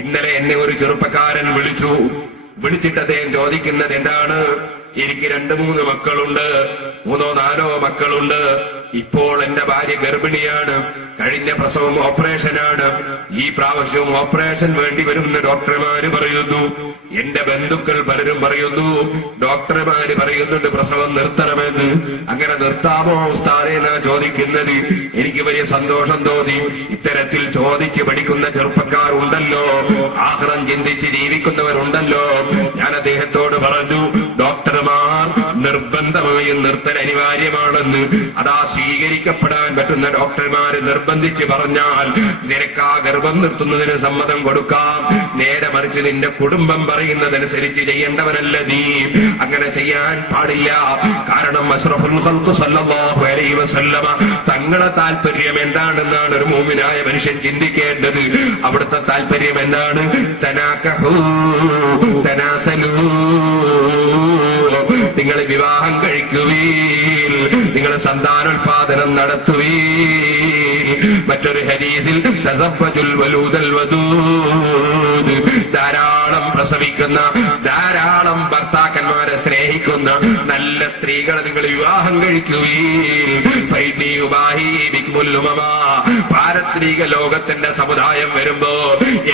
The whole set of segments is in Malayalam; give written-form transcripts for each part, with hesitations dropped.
ഇന്നലെ എന്നെ ഒരു ചെറുപ്പക്കാരൻ വിളിച്ചിട്ട് അദ്ദേഹം ചോദിക്കുന്നത് എന്താണ്, എനിക്ക് 2-3 മക്കളുണ്ട്, 3-4 മക്കളുണ്ട്. ഇപ്പോൾ എന്റെ ഭാര്യ ഗർഭിണിയാണ്. കഴിഞ്ഞ പ്രസവം ഓപ്പറേഷനാണ്. ഈ പ്രാവശ്യവും ഓപ്പറേഷൻ വേണ്ടി വരുമെന്ന് ഡോക്ടർമാര് പറയുന്നു. എന്റെ ബന്ധുക്കൾ പലരും പറയുന്നു, ഡോക്ടർമാര് പറയുന്നുണ്ട് പ്രസവം നിർത്തണമെന്ന്. അങ്ങനെ നിർത്താമോ ഉസ്താദേ എന്നാ ചോദിക്കുന്നത്. എനിക്ക് വലിയ സന്തോഷം തോന്നി. ഇത്തരത്തിൽ ചോദിച്ച് പഠിക്കുന്ന ചെറുപ്പക്കാർ ഉണ്ടല്ലോ, ആഖിറം ചിന്തിച്ച് ജീവിക്കുന്നവരുണ്ടല്ലോ. ഞാൻ അദ്ദേഹത്തോട് പറഞ്ഞു, ഡോക്ടർമാർ നിർബന്ധമായും നിർത്തൽ അനിവാര്യമാണെന്ന്. അതാ സ്വീകരിക്കപ്പെടാൻ പറ്റുന്ന ഡോക്ടർമാര് നിർബന്ധിച്ച് പറഞ്ഞാൽ നിനക്ക് ആ ഗർഭം നിർത്തുന്നതിന് സമ്മതം കൊടുക്കാം. നേരെ മറിച്ച് നിന്റെ കുടുംബം പറയുന്നതനുസരിച്ച് ചെയ്യേണ്ടവനല്ല നീ. അങ്ങനെ ചെയ്യാൻ പാടില്ല. കാരണം അഷ്റഫുൽ ഖൽഖ് സല്ലല്ലാഹു അലൈഹി വസല്ലമ തങ്ങളുടെ താല്പര്യം എന്താണെന്നാണ് ഒരു മുഅ്മിനായ മനുഷ്യൻ ചിന്തിക്കേണ്ടത്. അവിടുത്തെ താല്പര്യം എന്താണ്? തനാകഹു തനാസലൂ, നിങ്ങൾ വിവാഹം കഴിക്കുവീൻ, നിങ്ങൾ സന്താനോൽപാദനം നടത്തുവീൻ. മറ്റൊരു ഹദീസിൽ തസബ്ബജുൽ വലൂദൽ വദൂദ്, ധാരാളം പ്രസവിക്കുന്ന, ധാരാളം ഭർത്താക്കന്മാരെ സ്നേഹിക്കുന്ന നല്ല സ്ത്രീകളെ നിങ്ങൾ വിവാഹം കഴിക്കുവീൻ. ഫൈനി ഉബാഹി ബികുൽ ഉമമാ, പാരത്രിക ലോകത്തിന്റെ സമുദായം വരുമ്പോ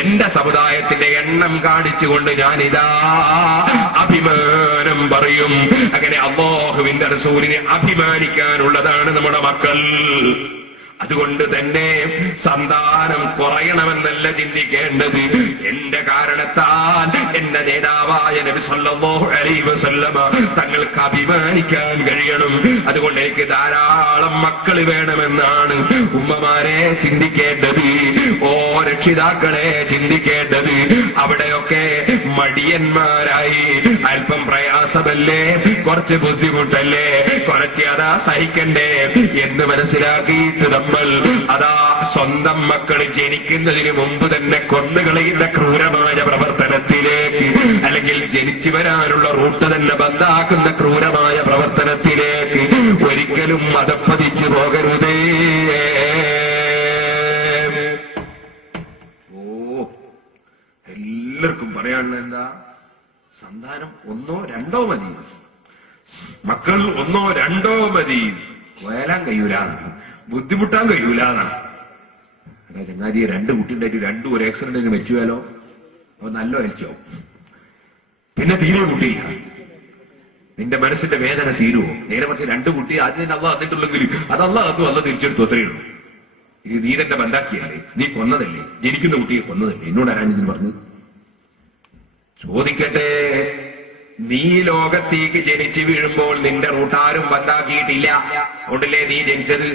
എന്റെ സമുദായത്തിന്റെ എണ്ണം കാണിച്ചുകൊണ്ട് ഞാനിതാ അഭിമാനം പറയും. അങ്ങനെ അല്ലാഹുവിന്റെ റസൂലിനെ അഭിമാനിക്കാനുള്ളതാണ് നമ്മുടെ മക്കൾ. അതുകൊണ്ട് തന്നെ സന്താനം കുറയണമെന്നല്ല ചിന്തിക്കേണ്ടത്. എന്റെ കാരണത്താൽ എന്റെ നേതാവായ നബി സല്ലല്ലാഹു അലൈഹി വസല്ലമ തങ്ങൾക്ക് അഭിമാനിക്കാൻ കഴിയണം. അതുകൊണ്ട് എനിക്ക് ധാരാളം മക്കൾ വേണമെന്നാണ് ഉമ്മമാരെ ചിന്തിക്കേണ്ടത്. ഓ രക്ഷിതാക്കളെ ചിന്തിക്കേണ്ടത്. അവിടെയൊക്കെ മടിയന്മാരായി, അല്പം പ്രയാസമല്ലേ, കുറച്ച് ബുദ്ധിമുട്ടല്ലേ, കുറച്ച് അതാ സഹിക്കണ്ടേ എന്ന് മനസ്സിലാക്കിയിട്ട് നമ്മൾ അതാ സ്വന്തം മക്കൾ ജനിക്കുന്നതിന് മുമ്പ് തന്നെ കൊന്നുകളയുന്ന ക്രൂരമായ പ്രവർത്തനത്തിലേക്ക്, അല്ലെങ്കിൽ ജനിച്ചു വരാനുള്ള റൂട്ട് തന്നെ ബന്ധാക്കുന്ന ക്രൂരമായ പ്രവർത്തനത്തിലേക്ക് ഒരിക്കലും അതപ്പതിച്ചു പോകരുതേ. എല്ലാവർക്കും പറയാനുള്ള എന്താ? സന്താനം 1-2 മതി, മക്കൾ 1-2 മതി. വയലാൻ കഴിയൂലാണ്, ബുദ്ധിമുട്ടാൻ കഴിയൂലാണ്. ചങ്ങാതി 2 കുട്ടിയുണ്ടായിട്ട് 2 ഒരു ആക്സിഡന്റ് മരിച്ചു പോയാലോ? അപ്പൊ നല്ല വലിച്ചോ, പിന്നെ തീരെ കുട്ടിയില്ല. നിന്റെ മനസ്സിന്റെ വേദന തീരുവോ? നേരെ മറ്റേ 2 കുട്ടി ആദ്യം അള്ളാഹ് തന്നിട്ടുള്ളെങ്കിൽ അത് അള്ളാഹ് തിരിച്ചെടുത്തു, അത്രയേ ഉള്ളൂ. ഇത് നീ തന്നെ ബന്ധാക്കിയല്ലേ, നീ കൊന്നതല്ലേ, ജനിക്കുന്ന കുട്ടിയെ കൊന്നതല്ലേ, എന്നോട് ആരാണ് ഇതിന് പറഞ്ഞു? ചോദിക്കട്ടെ, നീ ലോകത്തേക്ക് ജനിച്ചു വീഴുമ്പോൾ നിന്റെ റൂട്ടാരും ബന്ധാക്കിയിട്ടില്ല, അതുകൊണ്ടല്ലേ നീ ജനിച്ചത്.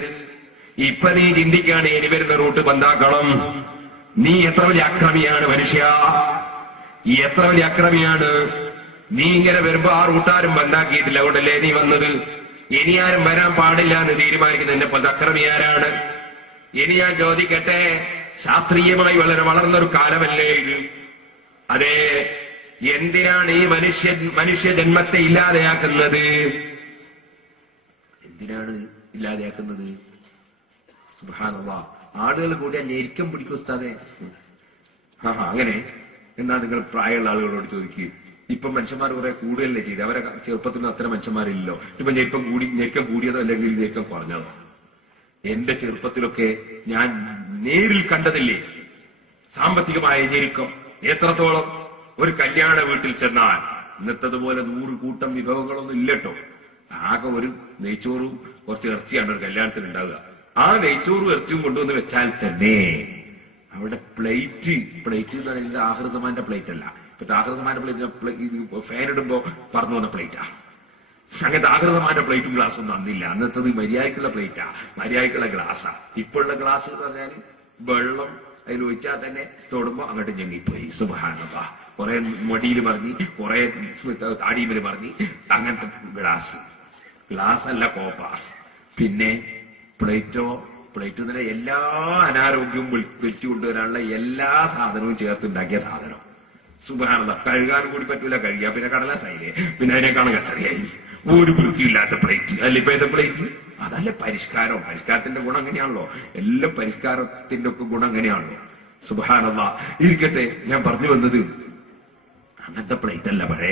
ഇപ്പൊ നീ ചിന്തിക്കാണ് ഇനി വരുന്ന റൂട്ട് ബന്ധാക്കണം. നീ എത്ര വലിയ അക്രമിയാണ് മനുഷ്യ, എത്ര വലിയ അക്രമിയാണ് നീ. ഇങ്ങനെ വരുമ്പോ ആ റൂട്ടാരും ബന്ധാക്കിയിട്ടില്ല, അതുകൊണ്ടല്ലേ നീ വന്നത്. ഇനി ആരും വരാൻ പാടില്ല എന്ന് തീരുമാനിക്കുന്നതിന്റെ പോലെ അക്രമിയാരാണ്? ഇനി ഞാൻ ചോദിക്കട്ടെ, ശാസ്ത്രീയമായി വളർന്നൊരു കാലമല്ലേ ഇത്? അതെ, എന്തിനാണ് ഈ മനുഷ്യ ജന്മത്തെ ഇല്ലാതെയാക്കുന്നത്? എന്തിനാണ് ഇല്ലാതെയാക്കുന്നത്? സുബ്ഹാനല്ലാഹ്. ആളുകൾ കൂടി ഞെരിക്കം പിടിക്കും ഉസ്താദേ. അങ്ങനെ എന്നാ നിങ്ങൾ പ്രായമുള്ള ആളുകളോട് ചോദിക്കുക. ഇപ്പൊ മനുഷ്യന്മാർ കുറെ കൂടുതലല്ലേ ചെയ്ത്, അവരെ ചെറുപ്പത്തിനും അത്ര മനുഷ്യന്മാരില്ലല്ലോ. ഇപ്പൊ ഞെരിക്കം കൂടിയതോ അല്ലെങ്കിൽ ഞെരിക്കം കുറഞ്ഞതോ? എന്റെ ചെറുപ്പത്തിലൊക്കെ ഞാൻ നേരിൽ കണ്ടതില്ലേ സാമ്പത്തികമായ ഞെരുക്കം. എത്രത്തോളം? ഒരു കല്യാണ വീട്ടിൽ ചെന്നാൽ ഇന്നത്തതുപോലെ 100 കൂട്ടം വിഭവങ്ങളൊന്നും ഇല്ലട്ടോ. ആകെ ഒരു നെയ്ച്ചോറും കുറച്ച് ഇറച്ചിയാണ് ഒരു കല്യാണത്തിന് ഉണ്ടാവുക. ആ നെയ്ച്ചോറും ഇറച്ചിയും കൊണ്ടുവന്ന് വെച്ചാൽ തന്നെ അവിടെ പ്ലേറ്റ് എന്ന് പറയുന്നത് ആഹ്റസമാന്റെ പ്ലേറ്റ് അല്ല. ഇപ്പൊ ആഹ്റസമാന്റെ പ്ലേറ്റ് ഫാൻ ഇടുമ്പോ പറന്നു വന്ന പ്ലേറ്റാ. അങ്ങനത്തെ ആഹ്റസമാന്റെ പ്ലേറ്റും ഗ്ലാസ്സും ഒന്നും അന്നില്ല. അന്നത്തത് മര്യാദക്കുള്ള പ്ലേറ്റാ, മര്യാദക്കുള്ള ഗ്ലാസ്സാ. ഇപ്പോഴുള്ള ഗ്ലാസ് എന്ന് പറഞ്ഞാൽ വെള്ളം അതിൽ ഒഴിച്ചാൽ തന്നെ തൊടുമ്പോ അങ്ങോട്ട് ഞെങ്ങിപ്പോയി. സുബ്ഹാനല്ലാഹ്. കുറെ മടിയിൽ മറിഞ്ഞ്, കുറെ താടിയിൽ മറിഞ്ഞ്, അങ്ങനത്തെ ഗ്ലാസ് അല്ല, കോപ്പ. പിന്നെ പ്ലേറ്റ് തന്നെ എല്ലാ അനാരോഗ്യവും വിളിച്ചു കൊണ്ടുവരാനുള്ള എല്ലാ സാധനവും ചേർത്തുണ്ടാക്കിയ സാധനം. സുബ്ഹാനല്ലാഹ്. കഴുകാനും കൂടി പറ്റൂല, കഴുകിയാ പിന്നെ കടലാസായില്ലേ, പിന്നെ അതിനേക്കാണ് കച്ചറിയായി. ഒരു വൃത്തിയില്ലാത്ത പ്ലേറ്റ് അല്ല ഇപ്പോഴത്തെ പ്ലേറ്റ്. അതല്ലേ പരിഷ്കാരത്തിന്റെ ഗുണം അങ്ങനെയാണല്ലോ. എല്ലാം പരിഷ്കാരത്തിന്റെ ഒക്കെ ഗുണം അങ്ങനെയാണല്ലോ. സുബ്ഹാനല്ലാഹ്. ഇരിക്കട്ടെ, ഞാൻ പറഞ്ഞു വന്നത് അങ്ങനത്തെ പ്ലേറ്റ് അല്ല പഴയ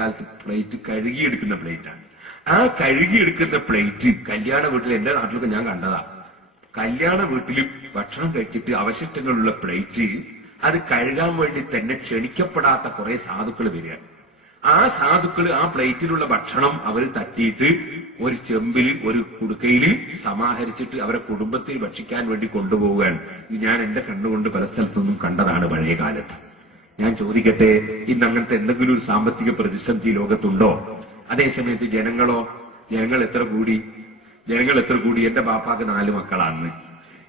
കാലത്ത് പ്ലേറ്റ് കഴുകിയെടുക്കുന്ന പ്ലേറ്റാണ്. ആ കഴുകിയെടുക്കുന്ന പ്ലേറ്റ് കല്യാണ വീട്ടിൽ, എന്റെ നാട്ടിലൊക്കെ ഞാൻ കണ്ടതാ, കല്യാണ വീട്ടിൽ ഭക്ഷണം കഴിച്ചിട്ട് അവശിഷ്ടങ്ങളുള്ള പ്ലേറ്റ് അത് കഴുകാൻ വേണ്ടി തന്നെ ക്ഷണിക്കപ്പെടാത്ത കുറെ സാധുക്കൾ വരിക. ആ സാധുക്കൾ ആ പ്ലേറ്റിലുള്ള ഭക്ഷണം അവർ തട്ടിയിട്ട് ഒരു ചെമ്പിൽ ഒരു കുടുക്കയിൽ സമാഹരിച്ചിട്ട് അവരെ കുടുംബത്തിൽ ഭക്ഷിക്കാൻ വേണ്ടി കൊണ്ടുപോവുകയാണ്. ഇത് ഞാൻ എന്റെ കണ്ണുകൊണ്ട് പല സ്ഥലത്തൊന്നും കണ്ടതാണ് പഴയ കാലത്ത്. ഞാൻ ചോദിക്കട്ടെ, ഇന്ന് അങ്ങനത്തെ എന്തെങ്കിലും ഒരു സാമ്പത്തിക പ്രതിസന്ധി ലോകത്തുണ്ടോ? അതേസമയത്ത് ജനങ്ങൾ എത്ര കൂടി? എന്റെ ബാപ്പാക്ക് 4 മക്കളാണ്.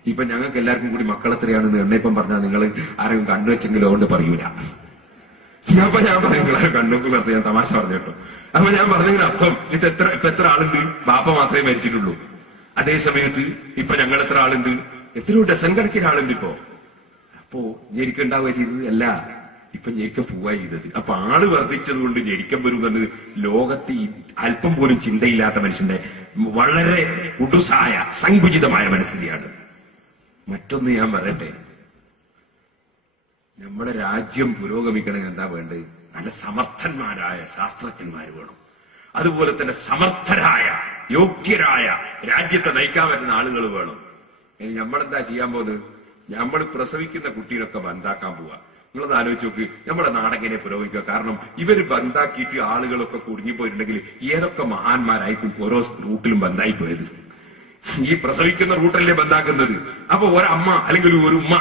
ഇപ്പൊ ഞങ്ങൾക്ക് എല്ലാവർക്കും കൂടി മക്കൾ എത്രയാണെന്ന് എണ്ണയിപ്പം പറഞ്ഞാൽ നിങ്ങൾ ആരെങ്കിലും കണ്ടുവെച്ചെങ്കിലും അതുകൊണ്ട് പറയൂല. അപ്പൊ ഞാൻ പറയുന്നത് കണ്ണൂക്ക് നിർത്തി, ഞാൻ തമാശ പറഞ്ഞിട്ടോ. അപ്പൊ ഞാൻ പറഞ്ഞതിന് അർത്ഥം ഇപ്പൊ എത്ര ആളുണ്ട്? ബാപ്പ മാത്രമേ മരിച്ചിട്ടുള്ളൂ. അതേസമയത്ത് ഇപ്പൊ ഞങ്ങൾ എത്ര ആളുണ്ട്? എത്രയോ ഡസൻ കണക്കിന് ആളുണ്ട് ഇപ്പോ. അപ്പോ ഞെരിക്കുണ്ടാവുക ചെയ്തത് അല്ല, ഇപ്പൊ ഞെരിക്കം പോവുക ചെയ്തത്. അപ്പൊ ആള് വർദ്ധിച്ചത് കൊണ്ട് ഞെരിക്കം വരും എന്നത് ലോകത്ത് അല്പം പോലും ചിന്തയില്ലാത്ത മനുഷ്യന്റെ വളരെ ഉടുസായ സങ്കുചിതമായ മനസ്ഥിതിയാണ്. മറ്റൊന്ന് ഞാൻ പറയട്ടെ, നമ്മുടെ രാജ്യം പുരോഗമിക്കണമെങ്കിൽ എന്താ വേണ്ടത്? നല്ല സമർത്ഥന്മാരായ ശാസ്ത്രജ്ഞന്മാർ വേണം. അതുപോലെ തന്നെ സമർത്ഥരായ യോഗ്യരായ രാജ്യത്തെ നയിക്കാൻ പറ്റുന്ന ആളുകൾ വേണം. ഇനി നമ്മളെന്താ ചെയ്യാൻ പോകുന്നത്? നമ്മൾ പ്രസവിക്കുന്ന കുട്ടീനൊക്കെ ബന്ധാക്കാൻ പോവുക. നിങ്ങളത് ആലോചിച്ച് നോക്ക്, നമ്മുടെ നാടെങ്ങനെ പുരോഗമിക്കുക? കാരണം ഇവര് ബന്ധാക്കിയിട്ട് ആളുകളൊക്കെ കുടുങ്ങിപ്പോയിട്ടുണ്ടെങ്കിൽ ഏതൊക്കെ മഹാന്മാരായിരിക്കും ഓരോ റൂട്ടിലും ബന്ധായി പോയത്? ഈ പ്രസവിക്കുന്ന റൂട്ടല്ലേ ബന്ധാക്കുന്നത്. അപ്പൊ ഒരമ്മ അല്ലെങ്കിൽ ഒരു ഉമ്മ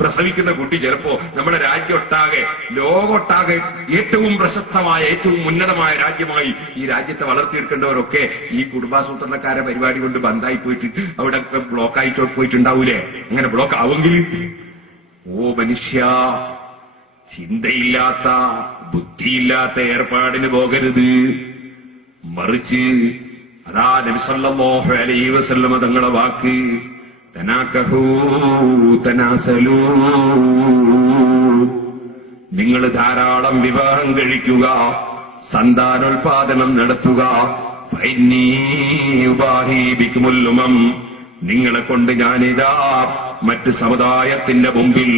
പ്രസവിക്കുന്ന കുട്ടി ചിലപ്പോ നമ്മുടെ രാജ്യമൊട്ടാകെ ലോകമൊട്ടാകെ ഏറ്റവും പ്രശസ്തമായ ഏറ്റവും ഉന്നതമായ രാജ്യമായി ഈ രാജ്യത്തെ വളർത്തിയെടുക്കേണ്ടവരൊക്കെ ഈ കുടുംബാസൂത്രണക്കാരെ പരിപാടി കൊണ്ട് ബന്ധായി പോയിട്ട് അവിടെ ബ്ലോക്കായിട്ട് പോയിട്ടുണ്ടാവൂലേ? അങ്ങനെ ബ്ലോക്ക് ആവെങ്കിൽ ഓ മനുഷ്യ, ചിന്തയില്ലാത്ത ബുദ്ധിയില്ലാത്ത ഏർപ്പാടിന് പോകരുത്. മറിച്ച് അതാ നബി സല്ലല്ലാഹു അലൈഹി വസല്ലം തങ്ങളുടെ വാക്ക്, തനാകഹൂ തനാസലൂ, നിങ്ങൾ ധാരാളം വിവാഹം കഴിക്കുക, സന്താനോൽപാദനം നടത്തുക. ഫഇന്നീ ഉബാഹി ബികുമുൽ ഉമം, നിങ്ങളെ കൊണ്ട് ഞാനിതാ മറ്റ് സമുദായത്തിന്റെ മുമ്പിൽ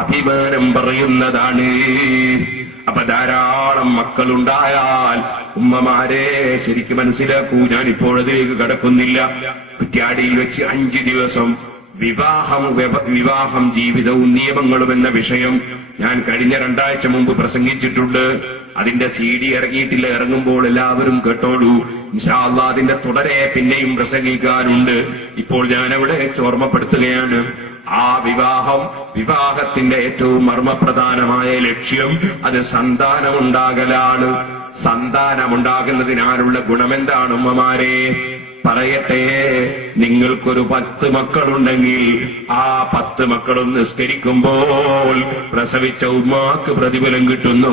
അഭിമാനം പറയുന്നതാണ്. അപ്പൊ ധാരാളം മക്കളുണ്ടായാൽ ഉമ്മമാരെ ശരിക്കും മനസ്സിലാക്കൂ. ഞാൻ ഇപ്പോഴതിലേക്ക് കടക്കുന്നില്ല. കുറ്റ്യാടിയിൽ വെച്ച് 5 ദിവസം വിവാഹം ജീവിതവും നിയമങ്ങളും എന്ന വിഷയം ഞാൻ കഴിഞ്ഞ 2 ആഴ്ച മുമ്പ് പ്രസംഗിച്ചിട്ടുണ്ട്. അതിന്റെ CD ഇറങ്ങിയിട്ടില്ല. ഇറങ്ങുമ്പോൾ എല്ലാവരും കേട്ടോളൂ. ഇൻഷാ അല്ലാഹ് അതിന്റെ തുടരെ പിന്നെയും പ്രസംഗിക്കാനുണ്ട്. ഇപ്പോൾ ഞാൻ അവിടെ ഓർമ്മപ്പെടുത്തുകയാണ്. ആ വിവാഹത്തിന്റെ ഏറ്റവും മർമ്മപ്രധാനമായ ലക്ഷ്യം അത് സന്താനമുണ്ടാകലാണ്. സന്താനമുണ്ടാകുന്നതിനാലുള്ള ഗുണമെന്താണ് ഉമ്മമാരെ? പറയട്ടെ, നിങ്ങൾക്കൊരു 10 മക്കളുണ്ടെങ്കിൽ ആ 10 മക്കളും നിസ്കരിക്കുമ്പോൾ പ്രസവിച്ച ഉമ്മാക്ക് പ്രതിഫലം കിട്ടുന്നു.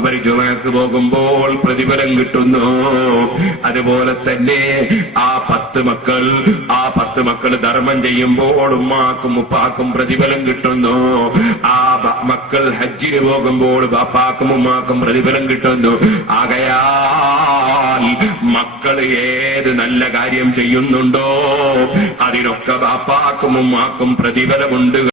അവർ ജുമഅക്ക് പോകുമ്പോൾ പ്രതിഫലം കിട്ടുന്നു. അതുപോലെ തന്നെ ആ 10 മക്കൾ ധർമ്മം ചെയ്യുമ്പോൾ ഉമ്മാക്കും ഉപ്പാക്കും പ്രതിഫലം കിട്ടുന്നു. ആ മക്കൾ ഹജ്ജിന് പോകുമ്പോൾ ബാപ്പാക്കും ഉമ്മാക്കും പ്രതിഫലം കിട്ടുന്നു. ആകയാൽ മക്കൾ ഏത് നല്ല കാര്യം ചെയ്യുന്നുണ്ടോ അതിനൊക്കെ ബാപ്പാക്കും ഉമ്മാക്കും പ്രതിഫലമുണ്ട്.